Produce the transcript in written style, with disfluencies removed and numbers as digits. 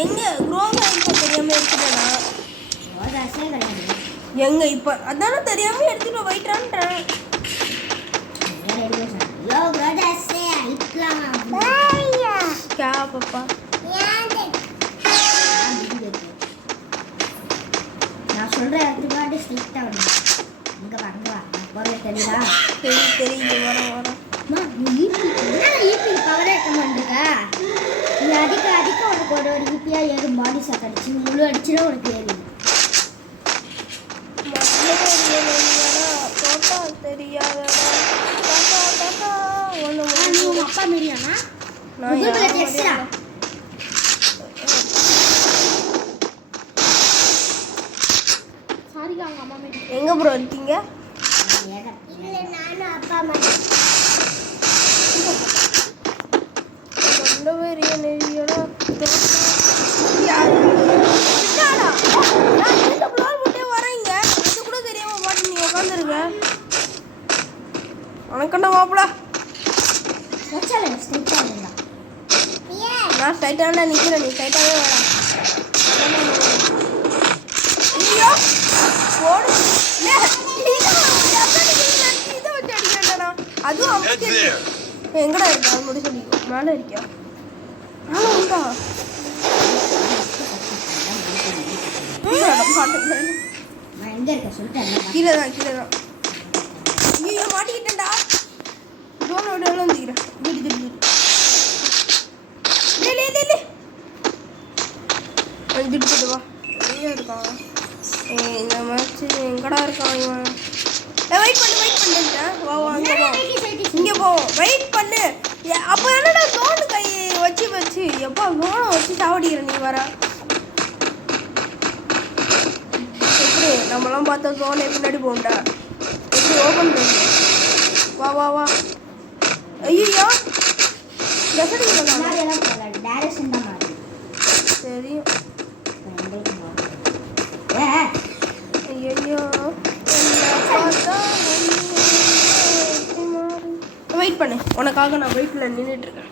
எங்க க்ரோவா இப்போ தெரியாம எடுத்துட்டேனா எங்க இப்போ அதானே தெரியாம எடுத்துட்டு போயிட்டான்றேன். क्या पापा நான் சொல்ற இடத்துக்கு ஸ்ட்ரிக்ட்டா வரணும். இங்க வா போறல தெரியுதா? தெரியுது வர நீ ஈபி பவர் ஏத்த மாட்டேங்க. நீ அதிக உனக்கு ஒரு ஈபியா ஏறும் பாடி ஷாட் அடிச்சு முழு அடிச்சுனா உனக்கு ஏறும். போட்டா தெரியாதடா தாத்தா உங்க அப்பா மீறியானா? நான் கூகுள்ல டெஸ்டா சாரி அவங்க அம்மா மீறி. எங்க ப்ரோ இருக்கீங்க? இல்ல நானும் அப்பா மாதிரி சொந்த வேறிய நெறியடா யாரு என்னடா நான் இந்த ப்ளால் முட்டே வரேங்க. இது கூட தெரியாம பாட்டு நீ உட்கார்ந்திருக்க. உனக்கண்ட மாப்ள வச்சாலே ஸ்ட்ரைட்டா இருந்தா நான் ஸ்ட்ரைட்டாக நிற்கிறேன். நீ ஸ்ட்ரைட்டாகவே வேணாம். ஐயோ போடு இதை வச்சு அடிக்கிறேன்டா. அதுவும் அமுத்தி எங்கடா இருக்கா? அது மட்டும் சொல்லிக்கோ. மேலே இருக்கியா? மேலே உண்டா? நான் எங்க இருக்க சொல்லிட்டேன். கீழே தான். ஐயோ மாட்டிக்கிட்டேன்டா. ட்ரோன் விட வந்துக்கிறேன். திட்டு திட்டு வா. எங்கே இருக்கான்? இந்த மேட்ச் எங்கடா இருக்கான் இவன்? வெயிட் பண்ணிட்டேன். வா அங்கே போவோம். இங்கே போவோம். வெயிட் பண்ணு. அப்போ என்னடா ஜோனு கை வச்சு எப்போ ஜோனை வச்சு சாவடிக்கிறேன் நீ வர. எப்படி நம்மளாம் பார்த்தா ஜோனை பின்னாடி போகண்டா. எப்படி ஓப்பன் பண்ணு. வா ஐயோ தெரியும். ஐயோ வெயிட் பண்ணு. உனக்காக நான் வெயிட்டில் நின்றுட்டு இருக்கேன்.